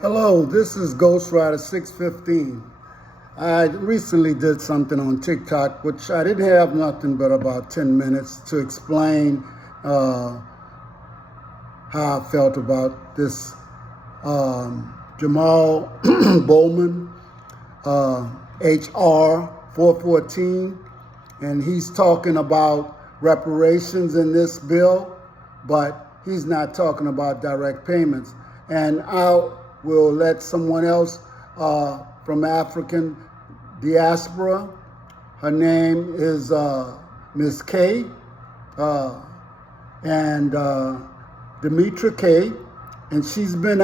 Hello, this is Ghost Rider 615. I recently did something on TikTok, which I didn't have nothing but about 10 minutes to explain how I felt about this Jamal Bowman HR 414, and he's talking about reparations in this bill, but he's not talking about direct payments. And I will let someone else from African diaspora, her name is Ms. KAYE, and DEMETRA KAYE, and she's been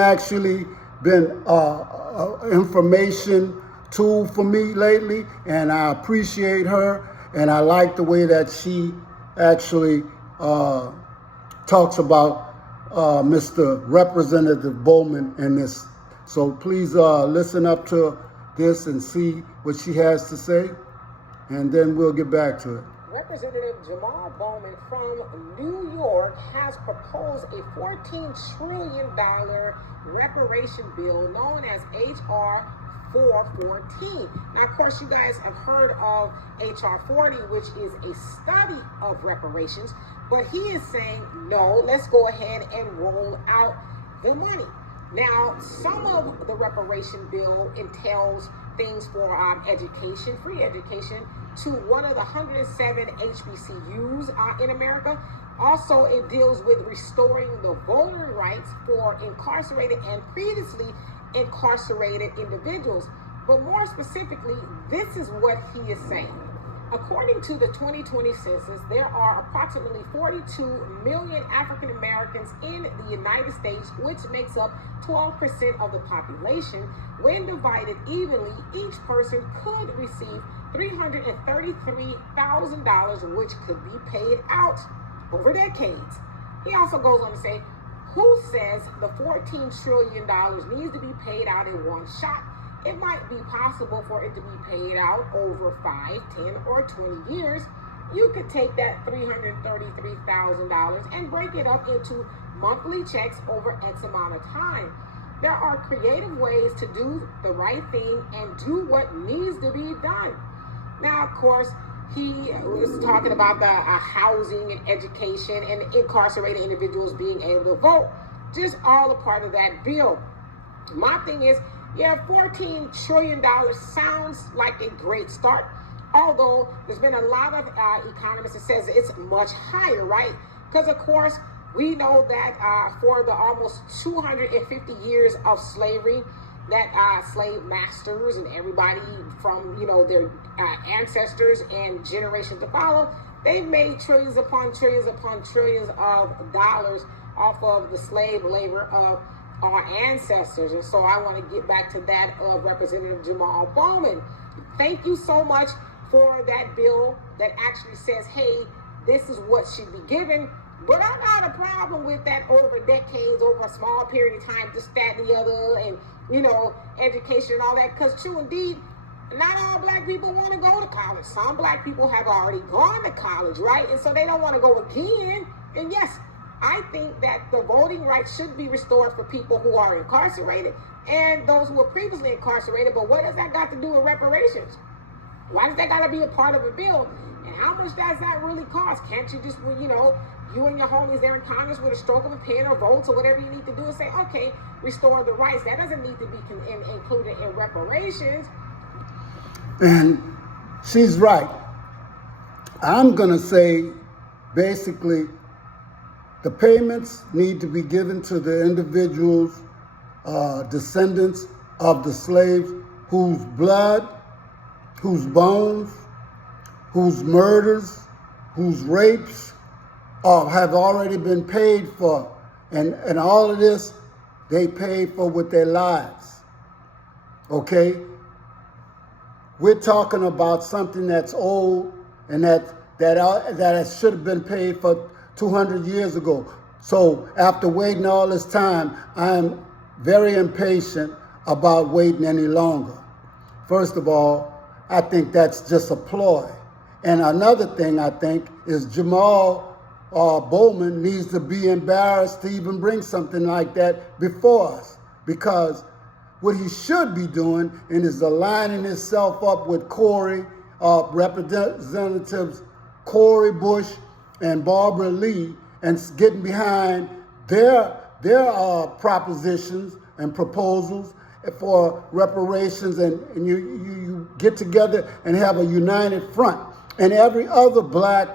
information tool for me lately, and I appreciate her, and I like the way that she actually talks about Mr. Representative Bowman in this. So please listen up to this and see what she has to say, and then we'll get back to it. Representative Jamal Bowman from New York has proposed a $14 trillion reparation bill known as HR 414. Now, of course, you guys have heard of HR 40, which is a study of reparations, but he is saying, no, let's go ahead and roll out the money. Now, some of the reparation bill entails things for education, free education, to one of the 107 HBCUs in America. Also, it deals with restoring the voting rights for incarcerated and previously incarcerated individuals. But more specifically, this is what he is saying. According to the 2020 census, there are approximately 42 million African Americans in the United States, which makes up 12% of the population. When divided evenly, each person could receive $333,000, which could be paid out over decades. He also goes on to say, who says the $14 trillion needs to be paid out in one shot? It might be possible for it to be paid out over 5, 10, or 20 years. You could take that $333,000 and break it up into monthly checks over X amount of time. There are creative ways to do the right thing and do what needs to be done. Now, of course, he was talking about the housing and education and incarcerated individuals being able to vote. Just all a part of that bill. My thing is, yeah, $14 trillion sounds like a great start, although there's been a lot of economists that says it's much higher, right? Because, of course, we know that for the almost 250 years of slavery, that slave masters and everybody from, their ancestors and generations to follow, they've made trillions upon trillions upon trillions of dollars off of the slave labor of our ancestors. And so I want to get back to that of Representative Jamal Bowman. Thank you so much for that bill that actually says, hey, this is what should be given. But I got a problem with that over decades, over a small period of time, this, that, and the other, and, education and all that. Because true indeed, not all black people want to go to college. Some black people have already gone to college, right? And so they don't want to go again. And yes, I think that the voting rights should be restored for people who are incarcerated and those who were previously incarcerated. But what does that got to do with reparations? Why does that got to be a part of a bill? And how much does that really cost? Can't you just, you and your homies there in Congress with a stroke of a pen or votes or whatever you need to do and say, okay, restore the rights. That doesn't need to be included in reparations. And she's right. I'm going to say, basically, the payments need to be given to the individuals, descendants of the slaves whose blood, whose bones, whose murders, whose rapes have already been paid for. And all of this, they paid for with their lives. Okay? We're talking about something that's old and that should have been paid for 200 years ago. So after waiting all this time, I'm very impatient about waiting any longer. First of all, I think that's just a ploy. And another thing I think is Jamal Bowman needs to be embarrassed to even bring something like that before us, because what he should be doing and is aligning himself up with Representatives Cori Bush and Barbara Lee, and getting behind their propositions and proposals for reparations, and you get together and have a united front. And every other black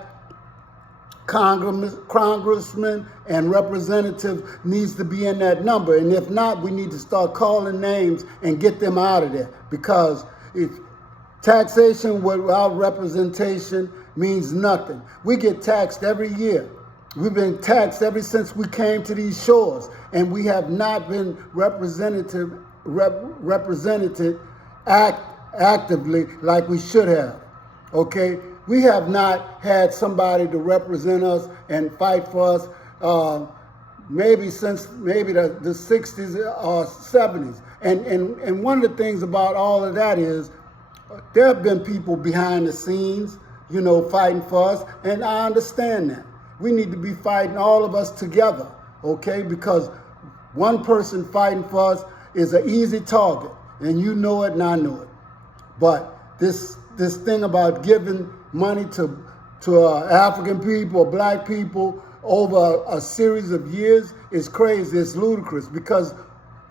congressman and representative needs to be in that number. And if not, we need to start calling names and get them out of there, because if taxation without representation means nothing. We get taxed every year. We've been taxed ever since we came to these shores, and we have not been represented actively like we should have, okay? We have not had somebody to represent us and fight for us maybe since the 60s or 70s. And one of the things about all of that is there have been people behind the scenes, you know, fighting for us, and I understand that. We need to be fighting, all of us together, okay? Because one person fighting for us is an easy target, and you know it and I know it. But this thing about giving money to African people or black people over a series of years is crazy, it's ludicrous, because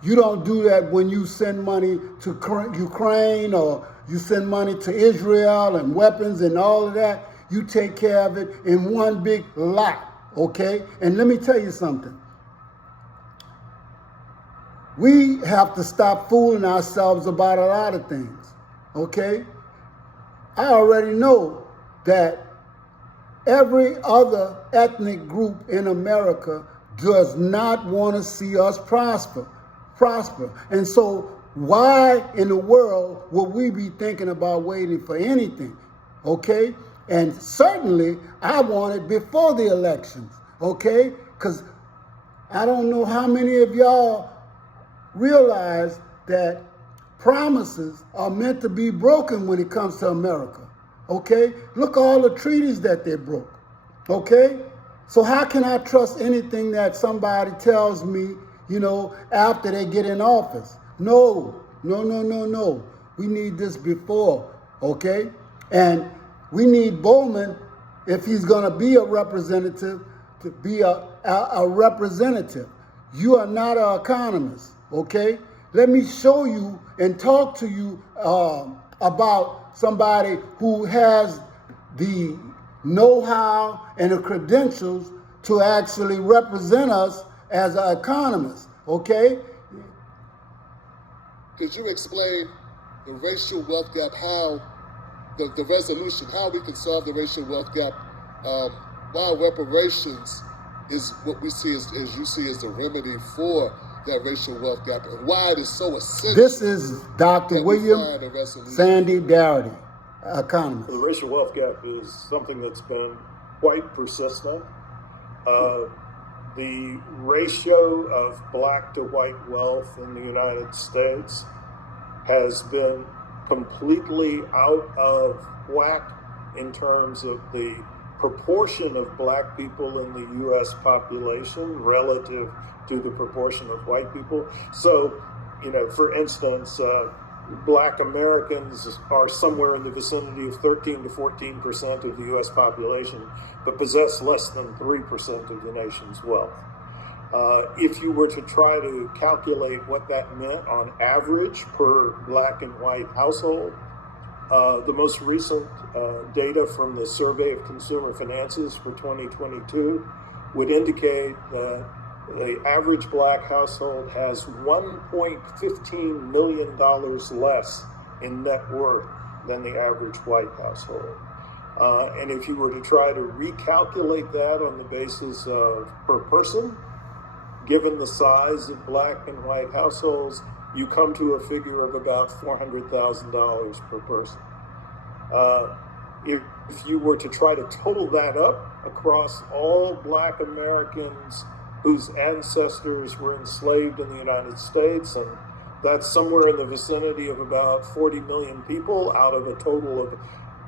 you don't do that when you send money to Ukraine or you send money to Israel and weapons and all of that. You take care of it in one big lot, okay? And let me tell you something. We have to stop fooling ourselves about a lot of things, okay? I already know that every other ethnic group in America does not want to see us prosper. And so why in the world would we be thinking about waiting for anything, okay? And certainly I want it before the elections, okay? Because I don't know how many of y'all realize that promises are meant to be broken when it comes to America, okay? Look at all the treaties that they broke, okay? So how can I trust anything that somebody tells me, you know, after they get in office? No. We need this before, okay? And we need Bowman, if he's gonna be a representative, to be a representative. You are not an economist, okay? Let me show you and talk to you about somebody who has the know-how and the credentials to actually represent us as an economist, okay? Could you explain the racial wealth gap, how the resolution, how we can solve the racial wealth gap, while reparations is what we see as you see as the remedy for that racial wealth gap, and why it is so essential. This is Dr. William Sandy Darity, economist. The racial wealth gap is something that's been quite persistent. The ratio of black to white wealth in the United States has been completely out of whack in terms of the proportion of black people in the U.S. population relative to the proportion of white people. So, you know, for instance, black Americans are somewhere in the vicinity of 13 to 14% of the U.S. population, but possess less than 3% of the nation's wealth. If you were to try to calculate what that meant on average per black and white household, the most recent data from the Survey of Consumer Finances for 2022 would indicate that the average black household has $1.15 million less in net worth than the average white household. And if you were to try to recalculate that on the basis of per person, given the size of black and white households, you come to a figure of about $400,000 per person. If you were to try to total that up across all black Americans whose ancestors were enslaved in the United States, and that's somewhere in the vicinity of about 40 million people out of a total of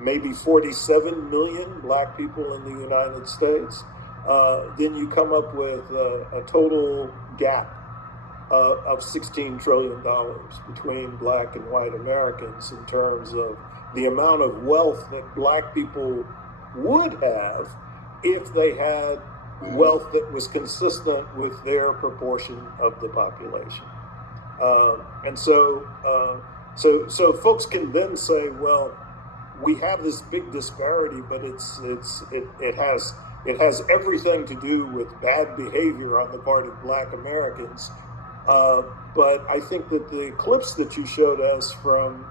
maybe 47 million black people in the United States, then you come up with a total gap of $16 trillion between black and white Americans in terms of the amount of wealth that black people would have if they had wealth that was consistent with their proportion of the population. And so folks can then say, well, we have this big disparity, but it has everything to do with bad behavior on the part of black Americans. But I think that the clips that you showed us from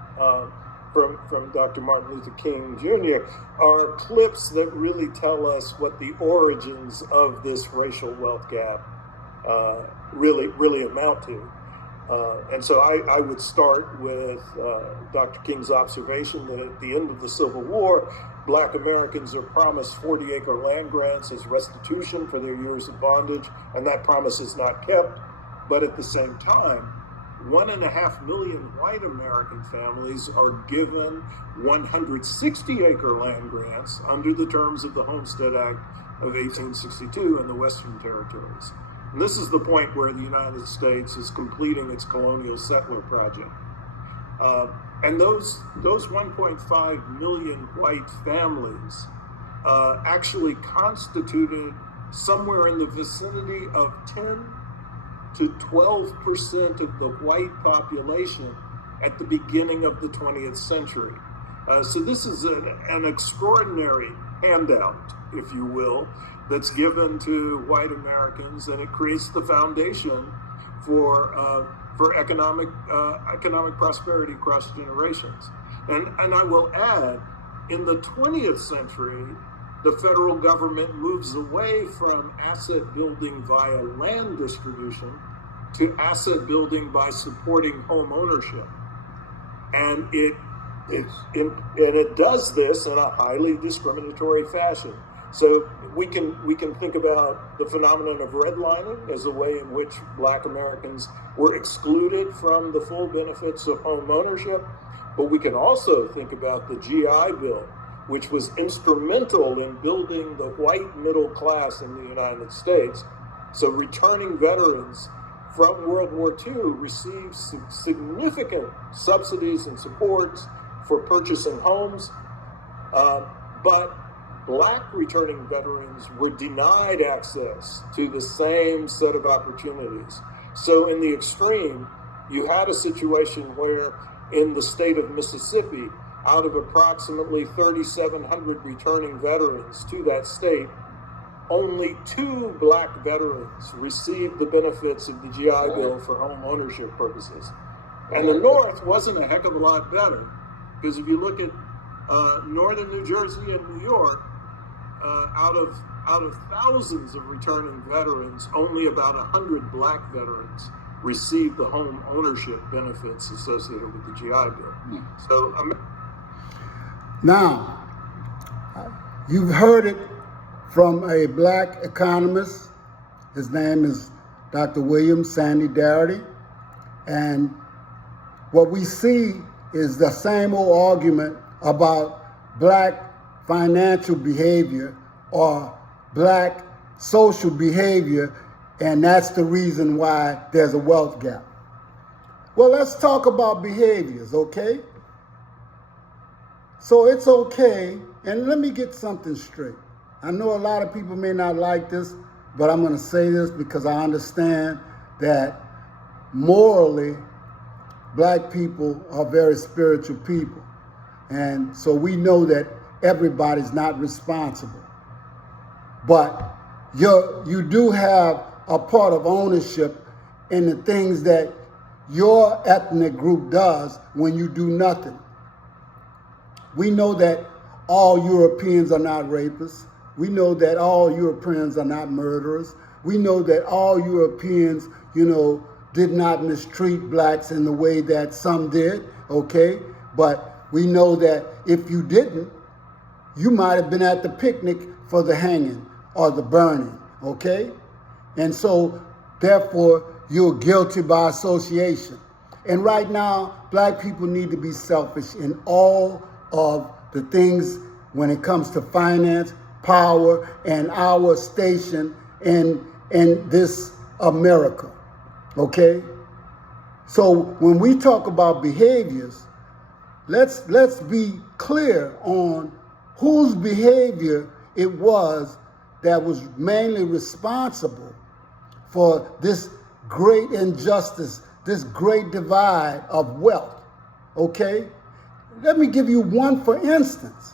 Dr. Martin Luther King Jr. are clips that really tell us what the origins of this racial wealth gap really amount to. And so I would start with Dr. King's observation that at the end of the Civil War, black Americans are promised 40-acre land grants as restitution for their years of bondage, and that promise is not kept. But at the same time, 1.5 million white American families are given 160-acre land grants under the terms of the Homestead Act of 1862 in the Western Territories. And this is the point where the United States is completing its colonial settler project. And those 1.5 million white families actually constituted somewhere in the vicinity of 10 to 12% of the white population at the beginning of the 20th century. So this is an extraordinary handout, if you will, that's given to white Americans, and it creates the foundation for economic prosperity across generations. And I will add, in the 20th century, the federal government moves away from asset building via land distribution to asset building by supporting home ownership. And it does this in a highly discriminatory fashion. So we can think about the phenomenon of redlining as a way in which black Americans were excluded from the full benefits of home ownership, but we can also think about the GI Bill, which was instrumental in building the white middle class in the United States. So returning veterans from World War II received significant subsidies and supports for purchasing homes, but black returning veterans were denied access to the same set of opportunities. So in the extreme, you had a situation where in the state of Mississippi, out of approximately 3,700 returning veterans to that state, only 2 black veterans received the benefits of the GI Bill for home ownership purposes. And the North wasn't a heck of a lot better, because if you look at northern New Jersey and New York, out of thousands of returning veterans, only about 100 black veterans received the home ownership benefits associated with the GI Bill. So now, you've heard it from a black economist. His name is Dr. William Sandy Darity. And what we see is the same old argument about black financial behavior or black social behavior, and that's the reason why there's a wealth gap. Well, let's talk about behaviors, okay? So it's okay, and let me get something straight. I know a lot of people may not like this, but I'm going to say this because I understand that morally, black people are very spiritual people. And so we know that everybody's not responsible. But you do have a part of ownership in the things that your ethnic group does when you do nothing. We know that all Europeans are not rapists. We know that all Europeans are not murderers. We know that all Europeans, did not mistreat blacks in the way that some did, okay? But we know that if you didn't, you might have been at the picnic for the hanging or the burning, okay? And so, therefore, you're guilty by association. And right now, black people need to be selfish in all of the things when it comes to finance, power, and our station in this America, okay? So when we talk about behaviors, let's be clear on whose behavior it was that was mainly responsible for this great injustice, this great divide of wealth, okay? Let me give you one for instance.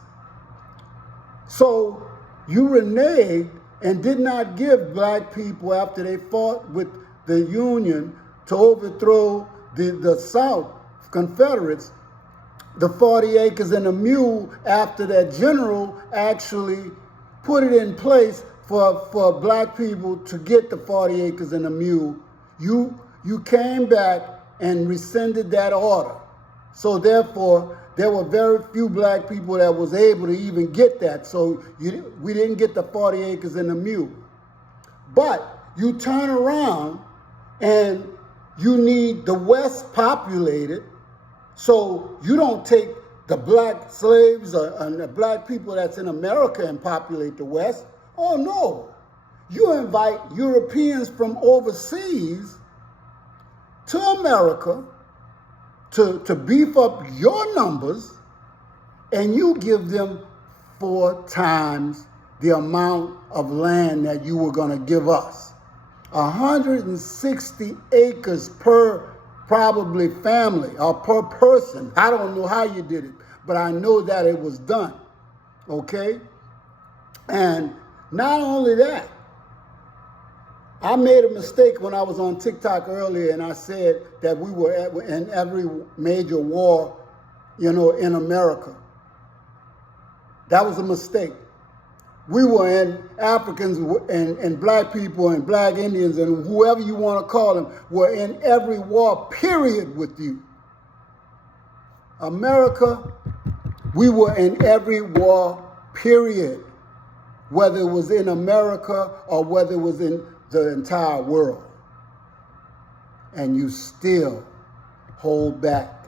So you reneged and did not give black people, after they fought with the Union to overthrow the South Confederates, the 40 acres and a mule, after that general actually put it in place for black people to get the 40 acres and a mule. You came back and rescinded that order. So therefore, there were very few black people that was able to even get that. So we didn't get the 40 acres and a mule. But you turn around and you need the West populated, so you don't take the black slaves and the black people that's in America and populate the West. Oh no, you invite Europeans from overseas to America to beef up your numbers, and you give them 4 times the amount of land that you were gonna give us. 160 acres per probably family or per person. I don't know how you did it, but I know that it was done, okay? And not only that, I made a mistake when I was on TikTok earlier and I said that we were in every major war, you know, in America. That was a mistake. We were in, Africans and black people and black Indians and whoever you want to call them, were in every war, period, with you. America, we were in every war, period. Whether it was in America or whether it was in the entire world. And you still hold back,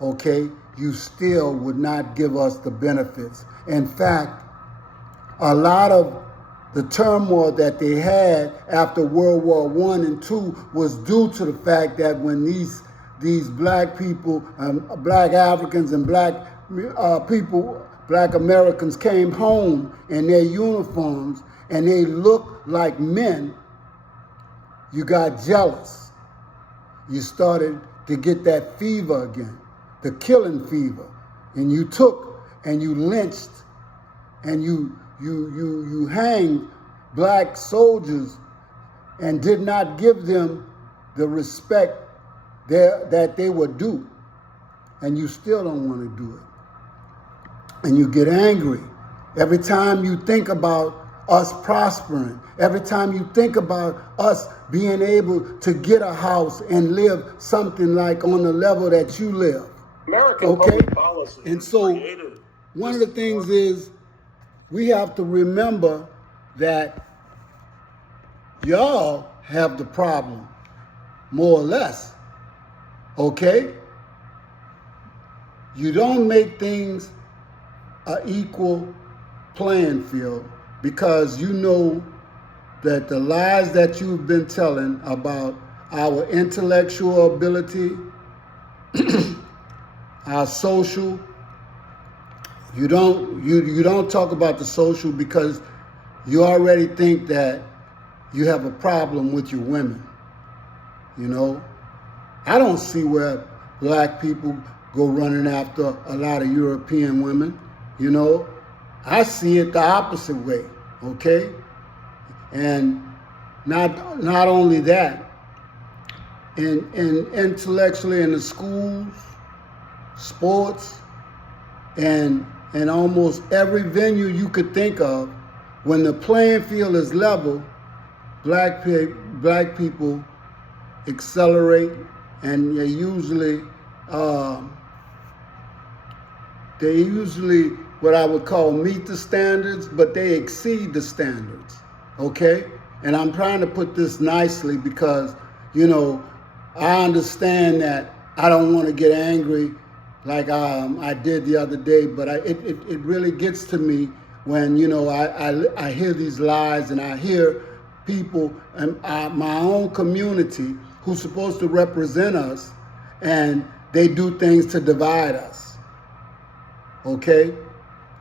okay? You still would not give us the benefits. In fact, a lot of the turmoil that they had after World War I and II was due to the fact that when these black people, black Africans and black people, black Americans came home in their uniforms and they looked like men, you got jealous. You started to get that fever again, the killing fever. And you took and you lynched and you hanged black soldiers and did not give them the respect that they were due. And you still don't want to do it. And you get angry every time you think about us prospering, every time you think about us being able to get a house and live something like on the level that you live. American okay? public policy. And so one of the things is we have to remember that y'all have the problem, more or less, okay? You don't make things an equal playing field because you know that the lies that you've been telling about our intellectual ability, our social, you don't talk about the social because you already think that you have a problem with your women. You know, I don't see where black people go running after a lot of European women, you know. I see it the opposite way, okay? And not only that, in intellectually in the schools, sports, and almost every venue you could think of, when the playing field is level, black people accelerate, and they usually what I would call meet the standards, but they exceed the standards, okay? And I'm trying to put this nicely because, you know, I understand that I don't want to get angry like I did the other day, but it really gets to me when, you know, I hear these lies and I hear people in my own community who's supposed to represent us, and they do things to divide us. Okay?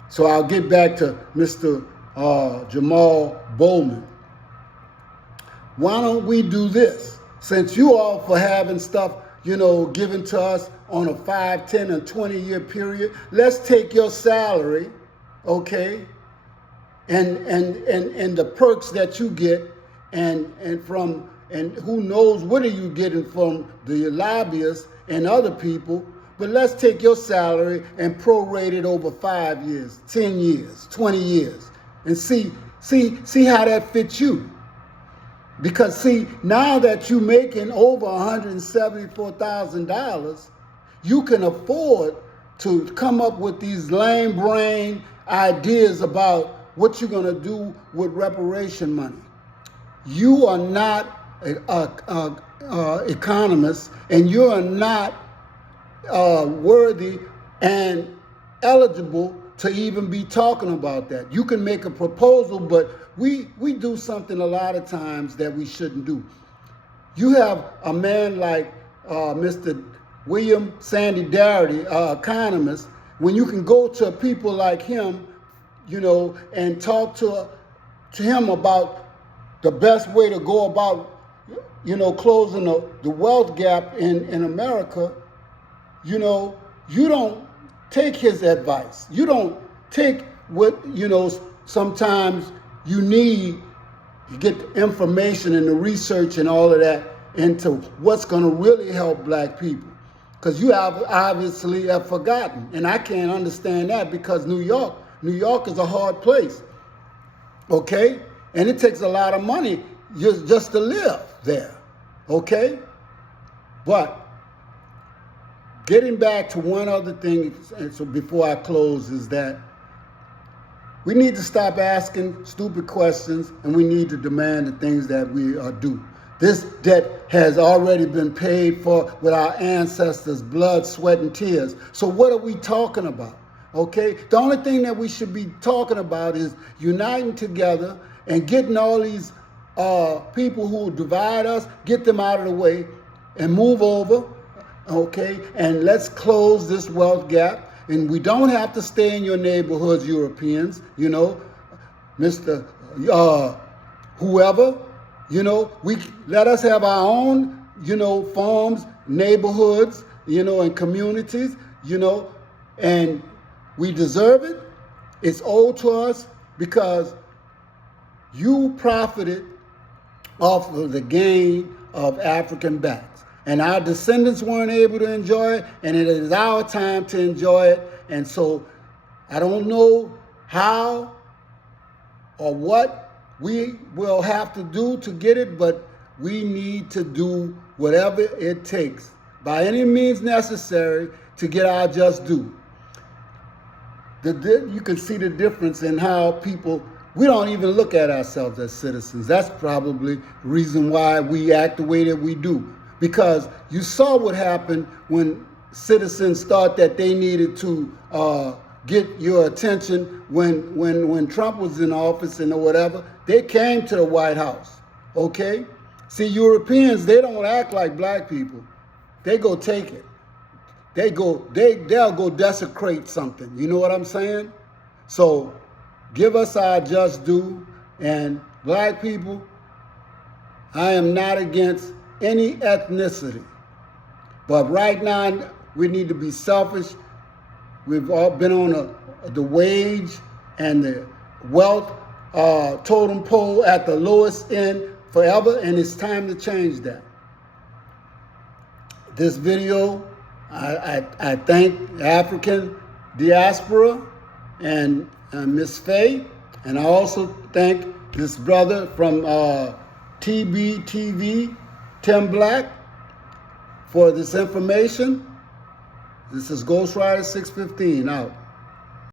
So I'll get back to Mr. JAMAL Bowman. Why don't we do this? Since you all for having stuff, given to us on a 5, 10, and 20-year period, let's take your salary, okay, and the perks that you get, and who knows what are you getting from the lobbyists and other people, but let's take your salary and prorate it over 5 years, 10 years, 20 years, and see how that fits you. Because see, now that you're making over $174,000, you can afford to come up with these lame brain ideas about what you're gonna do with reparation money. You are not an economist, and you are not worthy and eligible to even be talking about that. You can make a proposal, but we do something a lot of times that we shouldn't do. You have a man like Mr. William Sandy Darity, economist, when you can go to people like him, and talk to him about the best way to go about, closing the wealth gap in America. You don't take his advice. You don't take what, sometimes you need to get the information and the research and all of that into what's going to really help black people. Because you obviously have forgotten. And I can't understand that, because New York is a hard place. Okay? And it takes a lot of money just to live there. Okay? But getting back to one other thing, and so before I close, is that we need to stop asking stupid questions, and we need to demand the things that we are due. This debt has already been paid for with our ancestors' blood, sweat, and tears. So what are we talking about? Okay? The only thing that we should be talking about is uniting together and getting all these people who divide us, get them out of the way and move over. Okay, and let's close this wealth gap. And we don't have to stay in your neighborhoods, Europeans, Mr. Whoever, we let us have our own, farms, neighborhoods, and communities, and we deserve it. It's owed to us because you profited off of the gain of African blacks. And our descendants weren't able to enjoy it, and it is our time to enjoy it. And so I don't know how or what we will have to do to get it, but we need to do whatever it takes, by any means necessary, to get our just due. You can see the difference in how people, we don't even look at ourselves as citizens. That's probably the reason why we act the way that we do. Because you saw what happened when citizens thought that they needed to get your attention when Trump was in office and whatever. They came to the White House, okay? See, Europeans, they don't act like black people. They go take it. They'll go desecrate something. You know what I'm saying? So give us our just due. And black people, I am not against any ethnicity. But right now, we need to be selfish. We've all been on the wage and the wealth totem pole at the lowest end forever, and it's time to change that. This video, I thank African Diaspora and Miss Faye, and I also thank this brother from TBTV, Tim Black, for this information. This is Ghostwriter 615 out.